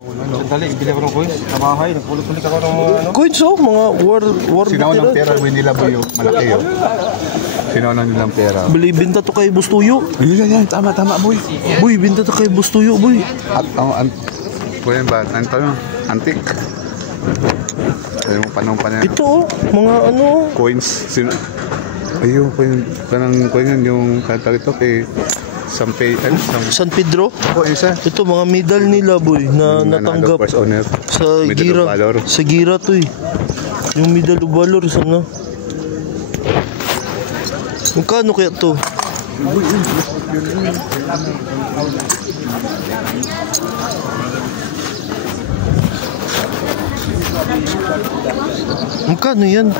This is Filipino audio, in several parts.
Dali, bili ako ng coins. Sa bahay, nagpulit-pulit ako ng mga ano. Coins oh, mga war Sinaw ng pera, may nila boy, malaki yun. Sinaw ng nilang pera. Bili, binta to kay Bustuyo. Ayun, tama, boy. Boy, binta to kay Bustuyo, boy. At, boy, ba, antik. Ayun, panong pa niya. Ito oh, mga ano. Coins, ayun, coin yung kantag ito kay San Pedro. Oh, isa. Ito mga medal nila boy na natanggap first owner. sa Gira. Sa Gira to eh. Yung medal of valor sana. Magkano kaya to? Magkano yan?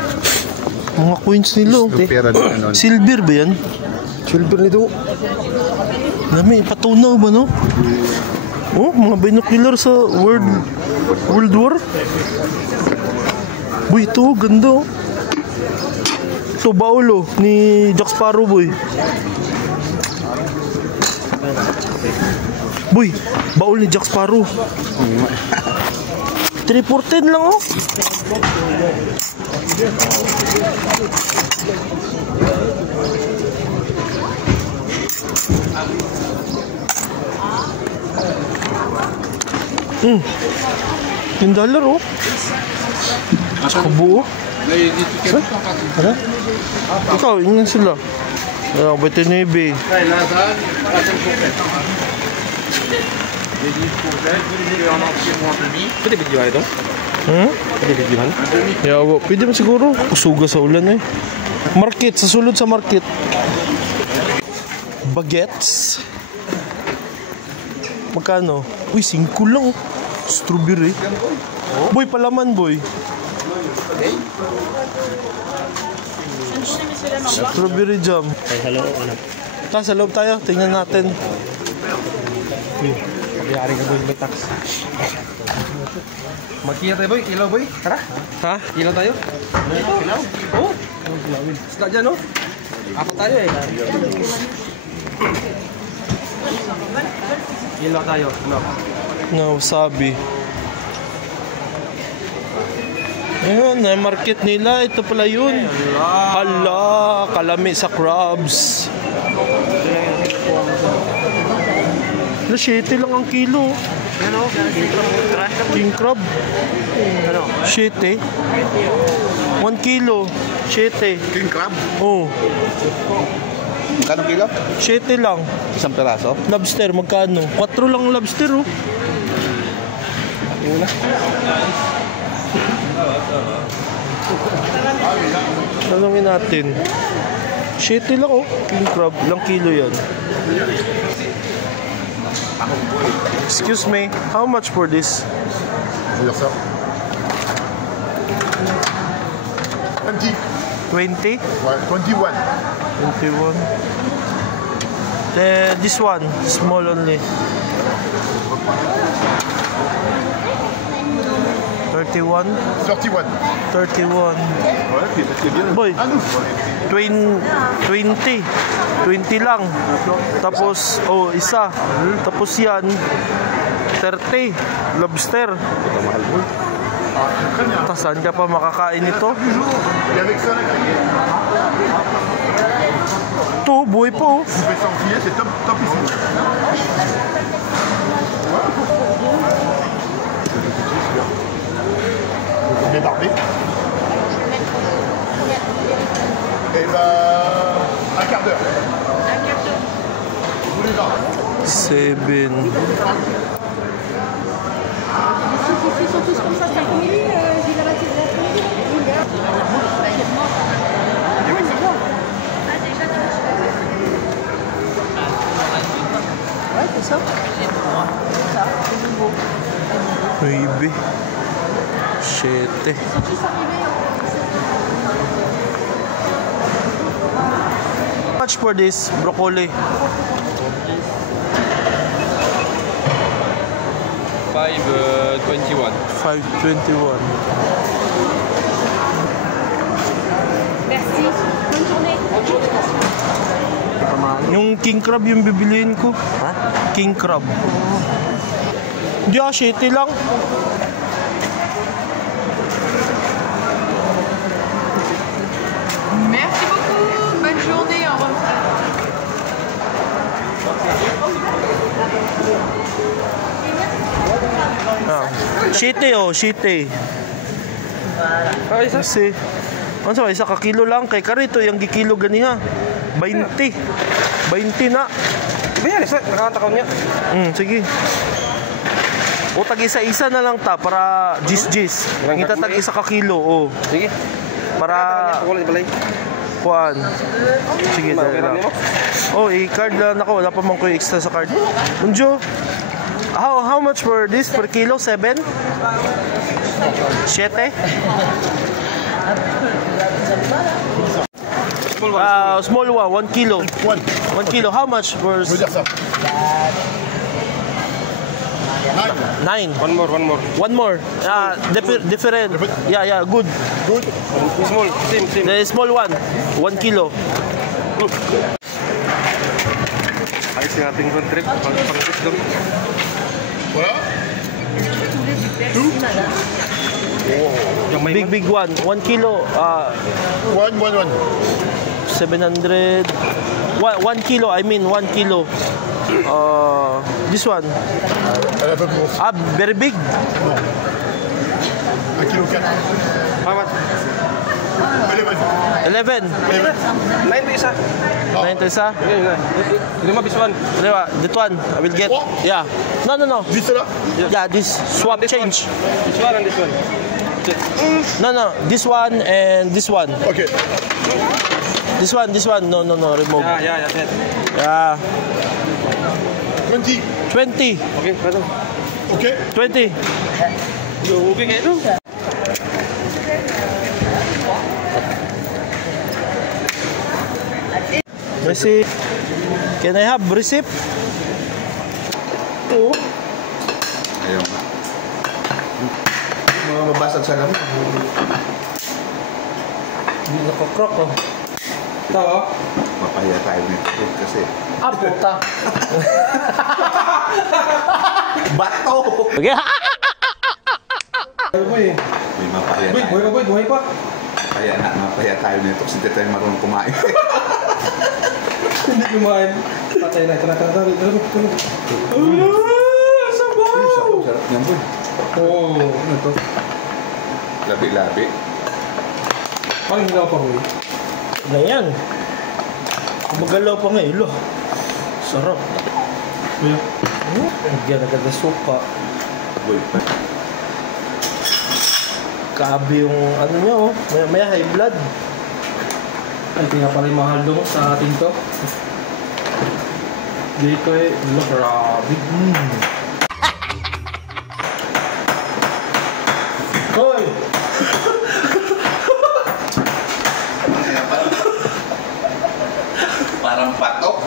Mga coins nila. Silver ba yan? Silver nito. Dami, patunaw ba no? Oh, mga binocular sa World War. Boy, ito, ganda oh. Ito, baul oh, ni Jack Sparrow boy. Boy, baul ni Jack Sparrow. 314 lang oh. $10 oh. Kabuo. Ano? Ikaw, yun sila. Ayan, beto nebe. Pwede bigyan ito? Pwede bigyan? Yawa, pwede mo siguro. Kusuga sa ulan eh. Market, sa sulod sa market. Baguettes. Magkano? Uy, 5 lang. Strawberry. Boy, palaman boy. Strawberry jam. Sa loob tayo. Tingnan natin. Pagkayari ka boy, may tax. Magkila tayo boy, ilaw boy. Tara. Ha? Ilaw tayo. Ilaw? Oo. Sila dyan no? Ako tayo eh. Ilaw tayo. No, wasabi. Ayan, na market nila. Ito pala yun. Hala, kalami sa crabs. Na 7 lang ang kilo. Ano? King crab. Ano? 7. 1 kilo. 7. King crab? Oh. Magkano kilo? 7 lang. Isang peraso? Lobster, magkano? 4 lang lobster oh. Tanungin natin. 7 lang oh. King crab. Ilang kilo yan? Excuse me, how much for this? 20? 21. This one, small only. 31? 31. Boy, 20 lang. Tapos, oh, isa. Tapos yan, 30. Lobster. Saan ka pa makakain ito? Ito, buhay po. Débardé. Et ben, un quart d'heure. 7. Ils sont tous comme ça, cet après-midi, j'ai la moitié de l'après-midi. Ouais, c'est ça. Ça, c'est nouveau. Maybe. 7. Ils sont tous arrivés. How much for this broccoli? 5.21. 5.21. Merci. Bonne journée. Yung king crab yung bibiliin ko. Ha? King crab. Hindi shitty lang. Merci beaucoup. Bonne journée. Au revoir. Shitty shitty. Kasi, ano sa isa ka kilo lang kay karito yung gikilo ganiha. 20. 20 na. Bayan, nakakatakaw niya. Sige. O tag isa-isa na lang ta para jis. Kita tag isa ka kilo Sige. Para Kukulit balay. kuan. Sige, dali lang. I-card lang ako. Wala pa man ko yung extra sa card. Unjo, how much for this per kilo? 7? 7? Small one, 1 kilo. 1 kilo. How much for 9? One more. One more. Different. Yeah, good. Small, same. The small one, 1 kilo. Ayos yung ating road trip. Pang-trip doon. Big one. 1 kilo. 700. 1 kilo. I mean 1 kilo. This one. Very big. How much? 11. 9 to isa. 9 to isa. Lima bis one. That one I will get. Yeah. No. Yeah, this swap change. This one and this one. No. This one and this one. Okay. This one. No. Remove. Yeah, that's it. Yeah. 20. 20. Okay, pardon. Okay. 20. Yung ubi kayo ito. Receipt. Can I have receipt? Oo. Ayaw nga. Mga mabasag sa lamin. Hindi nakakrok Ito Mapahiya tayo nito kasi. puta. Bato! Okay. Boy. May mapahiya tayo. Buhay pa. Kaya mapahiya tayo nito kasi hindi tayo marunong kumain. Hindi kumain. Patay na. Tara. Sabaw! Sarap niyan po. Ano to? Labi-labi. Parang hilaw pa boy. Na yan. Magalaw pa nga ilo. Sarap. Kuya. Nagyan agad na sopa. Boy. Kabi yung ano nyo may high blood. Ay, tingnan pala yung mahal doon sa ating to. Dito grabe. Hoy! Parang patok.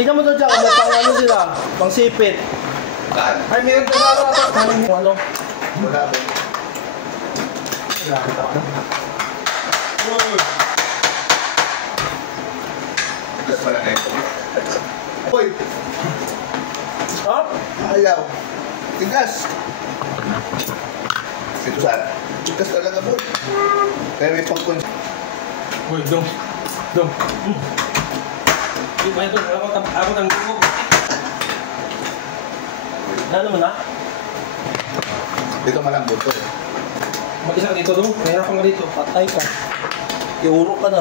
Tingnan mo doon dyan, may pang ano sila, pang sipit. Saan? Ay, meron tayo ata. Ano? Wala ba? Tigas pala na ito. Hoy! Ayaw. Tigas. Ito saan? Tigas talaga po. Kaya may pang-cons... Hoy, dong. Hindi ba ito? Ako tang gugo. Ano mo na? Dito malambot to. Mag-isa ka dito dong. Nahirapan ka dito. Patay ka. Iuro ka na.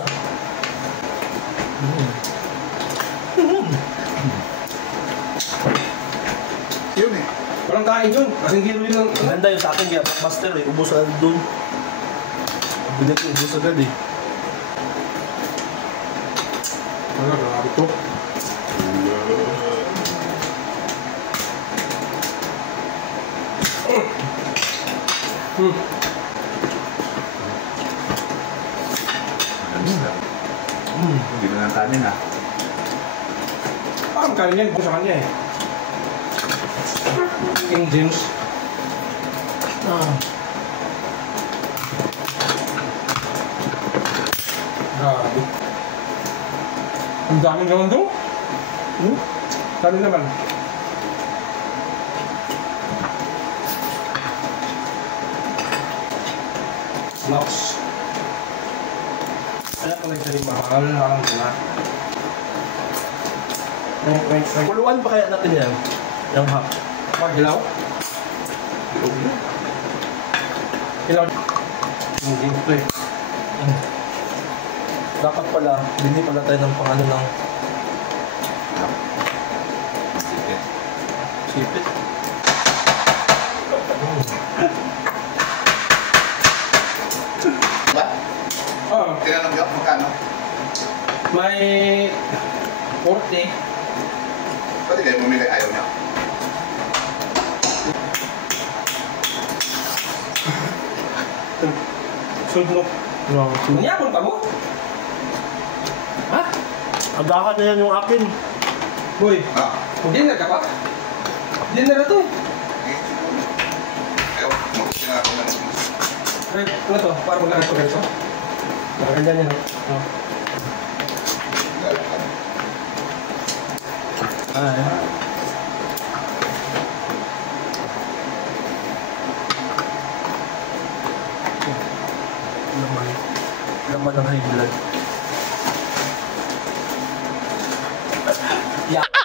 Yun eh. Walang kain yun. Kasing kilo yun lang. Maganda yung sa akin kaya master ubos agad doon. Bigat ko ubos agad Wala, grabe to. Hindi na lang kanin ah. Parang kanin yan. Gusto sa kanya eh. King James. Grabe. Ang daming naman doon. Dami naman. Nox. Kaya pala siya rin mahal. Mahal na. Puluan pa kaya natin yan? Yung hap. Hilaw? Hilaw. Hindi ito eh. Dapat pala, bili pala tayo ng pangano ng sipit. Ba? Oo. Tinanggap magkano? May 40. Pwede kayo bumili, ayaw niya. Sudnok. Niyapon ka mo? Ha? Agakan na yan yung akin. Boy, Ah, dinner ka pa? Dinner na to. ayaw. Mabuti na ako na. Eh, ano to? Para maglakas ko ganito? Nakaganyan yan. Oh. Ay. Laman. Laman ng high blood. Yeah.